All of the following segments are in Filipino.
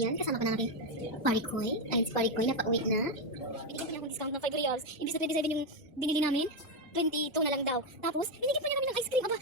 Yan, kasama ko na natin Parikoy. Ayun si Parikoy, napauwi na. Binigyan pa niya akong discount ng 5 reals. Imbis na 27 yung binili namin, 22 na lang daw. Tapos, binigyan pa niya kami ng ice cream. Aba,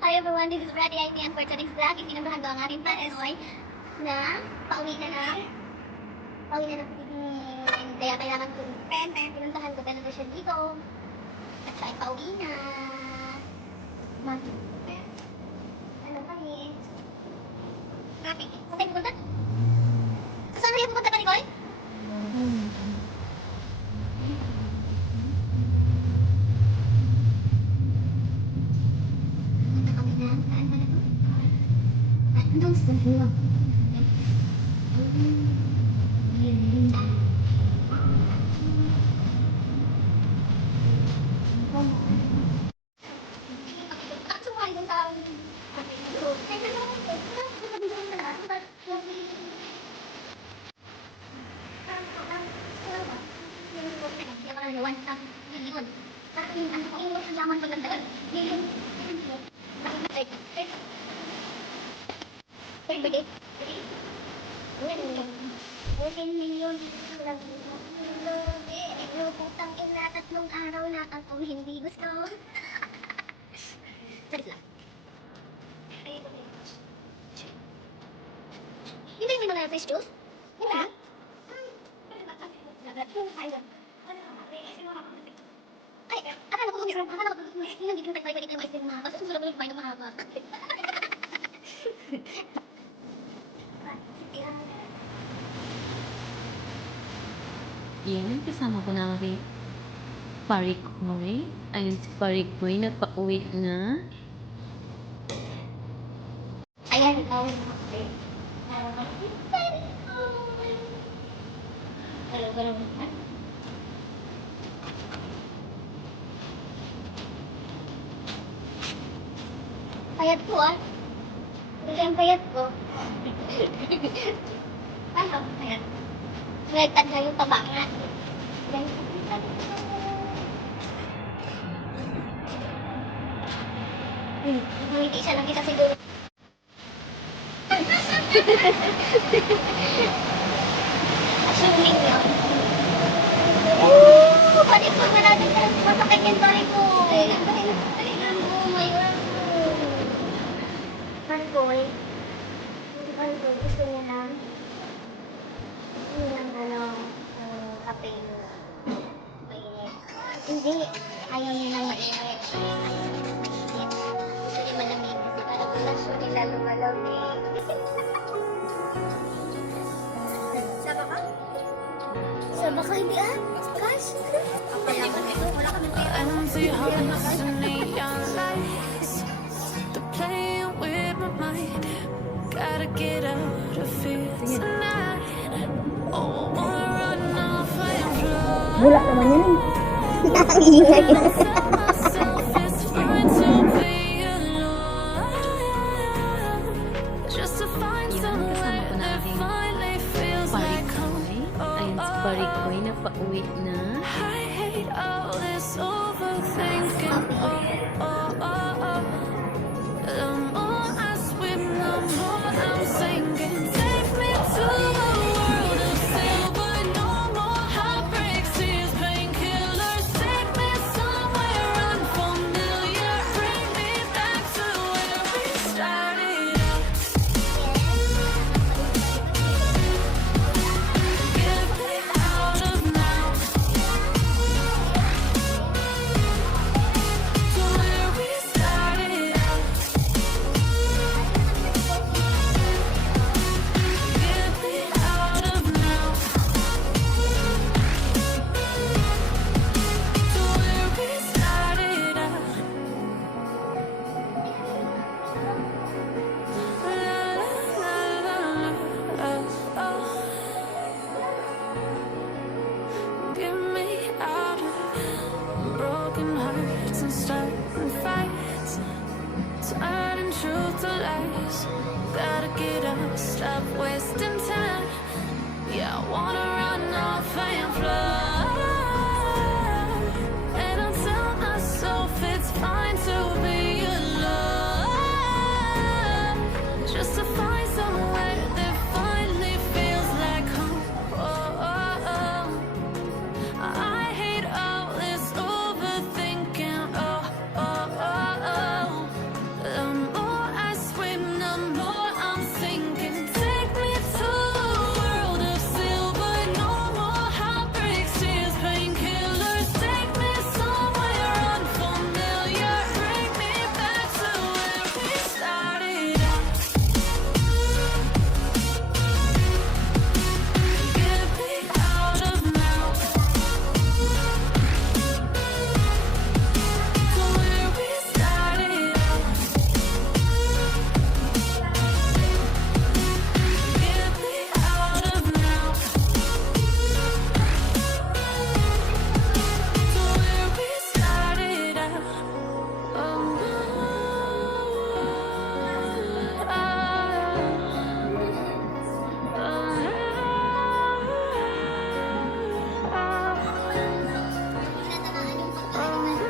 hi everyone, this is Brady IT and for today's vlog, isinambahan ko ang ating panoy na pauwi na ng kaya kailangan ko pinuntahan ko talaga siya dito at siya ay pauwi na ano kami grabe, saan pupunta? Saan kaya pupunta ka, Nicole? Doon sa dalawa. Putang ina, 3 araw na akong hindi gusto. Salit lang. Hindi mo na fresh juice? Wala. Ay, akala ko hindi ko tayo yung ice cream mahaba. Kasi susunod ko yung mahaba. Yan, kasama ko na rin Parikoy. Ayun si Parikoy, nagpa-uwi na. Ayan, payat ko ah. Ito yung payat ko. Ano? Payat. Nagtag na yung taba nga. Hindi siya lang kita siguro. Assuming yun. Balik ko na natin sa masakit yung balik ko. Balikan mo, mayroon ko. Parikoy. Parikoy, gusto niya lang. Kape. Mainit. Hindi. Ayaw niya lang mainit. Gusto niya malamig. Kasi parang gusto nila lumalamig. Saba ka? Saba ka? Hindi ah? Cash? Wala kami Empty hearts and neon lights. They're playing with my mind. Gotta get out of here tonight. Oh, I wanna run off and fly. Bulak naman yan. Tell myself it's fine to be alone. Just to find Yan, somewhere kasama ko na that rin finally feels like home. Parikoy. Ayun si Parikoy, nagpa-uwi na. I hate all this overthinking. The more I swim, the more I'm sinking. Take me to a world of silver. No more heartbreaks, tears, painkillers. Take me somewhere unfamiliar. Bring me back to where we started out. Get me out of now. truth to lies. Gotta get up, stop wasting time. Yeah, I wanna run off and fly. And I tell myself it's fine to be alone, just to find somewhere that finally feels like home. Oh, oh, oh. I hate all this overthinking. Oh, oh, oh, oh. The more I swim, the more I'm sinking. Take me to a world of silver. No more heartbreaks, tears, painkillers. Take me somewhere unfamiliar. Bring me back to where we started out. Get me out of now. To where we started out. Get me out of now. To where we started out. Tinatamaan yung pagkakaliman.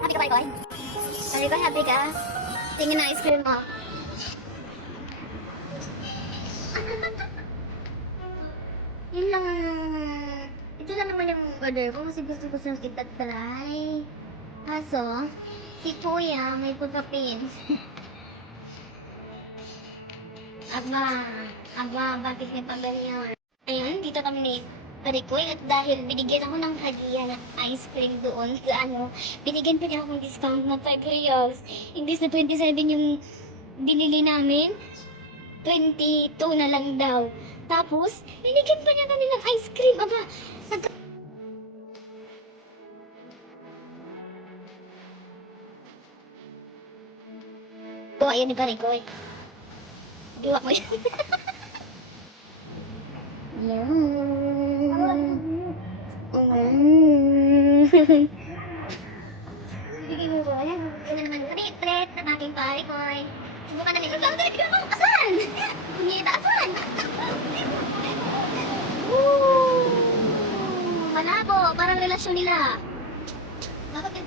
Happy ka, Barikoy? Barikoy, happy ka? Tingin na ice cream mo. Yun lang. Ito lang naman yung order ko kasi gusto ko siyang itatry. Kaso, si Kuya may pagka-pains. bakit may pag-ganyan? Ayun, dito kami ni Barikoy at dahil binigyan ako ng hadiah ng ice cream doon sa binigyan pa niya akong discount na 5 reals. Imbis na 27 yung binili namin, 22 na lang daw. Tapos, binigyan pa niya kami ng ice cream. Aba, gawa yan ni Barikoy. Gawa mo yan. Bigay mo ba yan? Yan na naman ulit ng aking Barikoy. Subukan namin. Asan? Punyeta, asan? Malabo, parang relasyon nila. Bakit?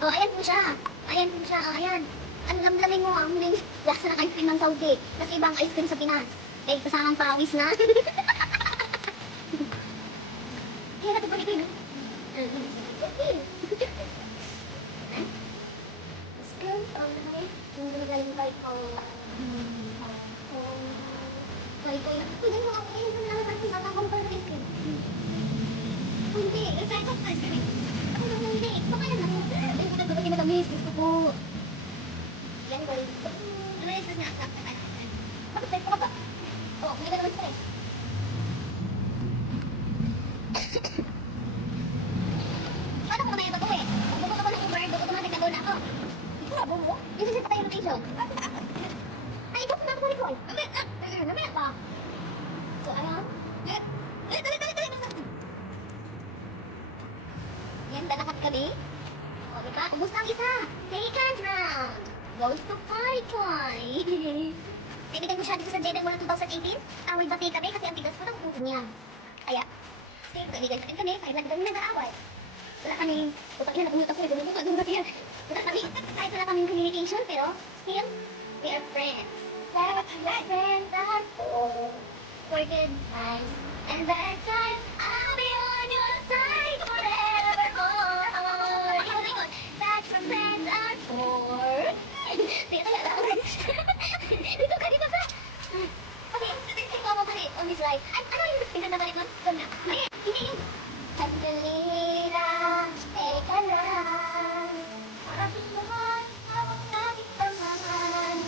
Oh, ayan po siya. Ayan po siya. Oh, ayan. Ang lamlamin mo ang huling lasa ng ice cream ng Saudi. Kasi ibang ice cream sa Pinas. Eh, kasamang pawis na. Kaya natin balik yun. Ice cream? Yung ginagaling mo balik ko. Balik ko yun. Pwede mo ako yun. Kung naman natin tatangkong pa ng ice cream. Hindi. Try ko ice cream. Hindi. Baka yan lang. Bakit matamis? Gusto ko. Yan ko. Ano yung isa niya? Bakit stress ka ba? Oo, hindi ka naman stress. Paano ko naman ito eh? Kung buko ka ba ng Uber, automatic na doon ako. Ito na, bumo? Yung sisip pa tayo location. Ay, ito na ako balik ko. Mamaya pa. So, ayan. Dali. Yan, dalakat kami. O, diba? Ubus na ang isa. Second round. Goes to Barikoy. Kaibigan ko siya dito sa Jeddah mula 2018. Away bati kami kasi ang tigas ko ng ulo niya. Kaya, sige, kaibigan natin kami. Kahit lang kami nag-aaway. Wala kaming, utak niya napunod ako. Wala kami, kahit wala kaming communication, pero still, we are friends. Friends are for good times and bad times. I'll be on your side forevermore. That's what friends are for. Sige, kaya na ako. Dito ka. Okay, ikaw mo kasi on this life. Ano yung pinanabalik mo? Doon na. Hindi yun. Sandalira, teka lang. Para susunod, hawak natin tamahan.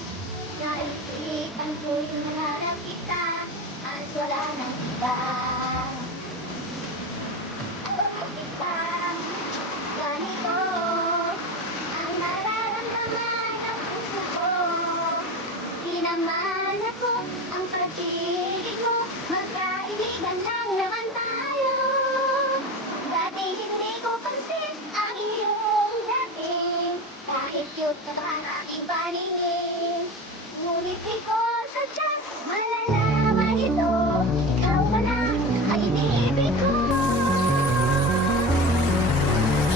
Naisipan ko yung harap kita at wala nang iba. Lungkot na ba ang aking paningin? Ngunit di ko sadyang malalaman ito. Ikaw pala ay iniibig ko.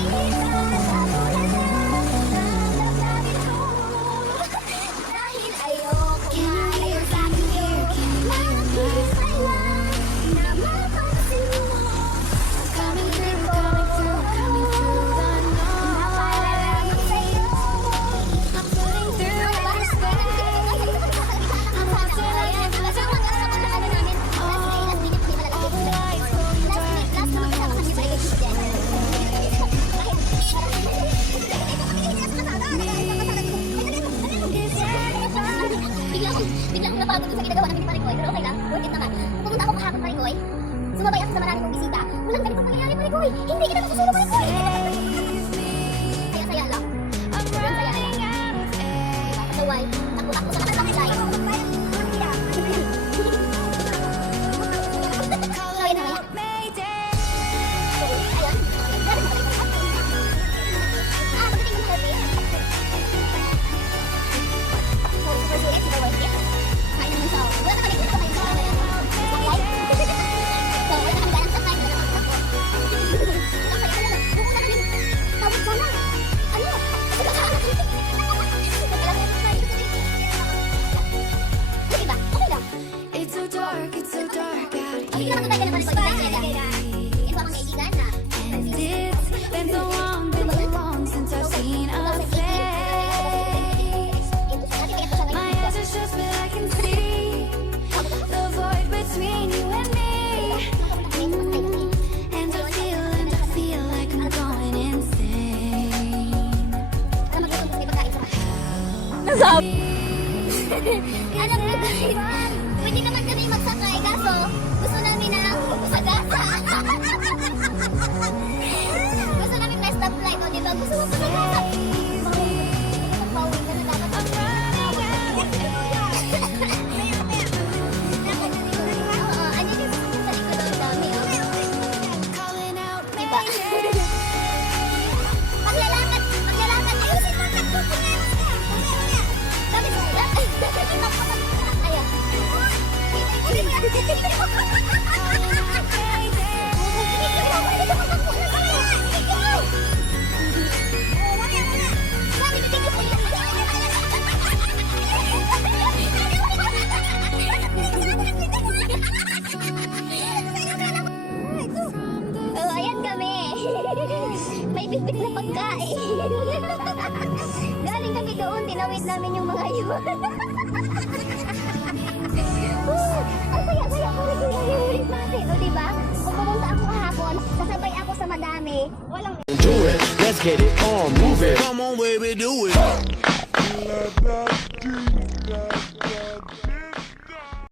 Isa sa tulad na damdamin ko. Dahil ayoko maayon sa iyo. Nakikisay lang na mapansin mo. Coming through, coming through, coming through the Napalaman sa'yo. I'm putting through every space. I'm lost in a Bigla akong napagod sa ginagawa namin ni Maricoy, pero okay lang, worth it naman. Pumunta ako kahapon, Maricoy. Sumabay ako sa marami kong bisita. Walang ganitong pangyayari, Maricoy. Hindi kita masusulo, Maricoy. Kaya saya lang. I'm running out of air. So why? Takbo-takbo sa lahat ng bahay. Calling out Mayday. Ayan. Pagdating ng healthy. So, super sulit, super worth it. Kain naman siya. Wala na kami kumain sa saklay. So, wala na kami ganang saklay. Wala na kami takbo. Ang saya na lang. Pupunta kami. Tawag sana. Ano? Diba? Okay lang. It's so dark out Hindi here. naman tayo naman ito ang kaibigan na. And it's been so long since I've seen a face. My eyes are shut, but I can see the void between you and me. And I feel like I'm going insane. Alam mo guys, pwede naman kami magsakay kaso gusto namin na sagasa. Gusto namin na stop light o diba? Gusto mo pa sagasa. Magpawin ka na dapat. Oo, ano yung sa likod ang dami oh. Calling out Diba? Paglalakad, ayusin mo ang takbo. Dami sa ulat. Ayan. Oh, ayan kami. May bitbit na pagkain. Galing kami doon, tinawid namin yung mga yun. Ang saya-saya ko rin yung natin, o diba? Kung pumunta ako kahapon, sasabay ako sa madami. Walang Do it, let's get it on, move it.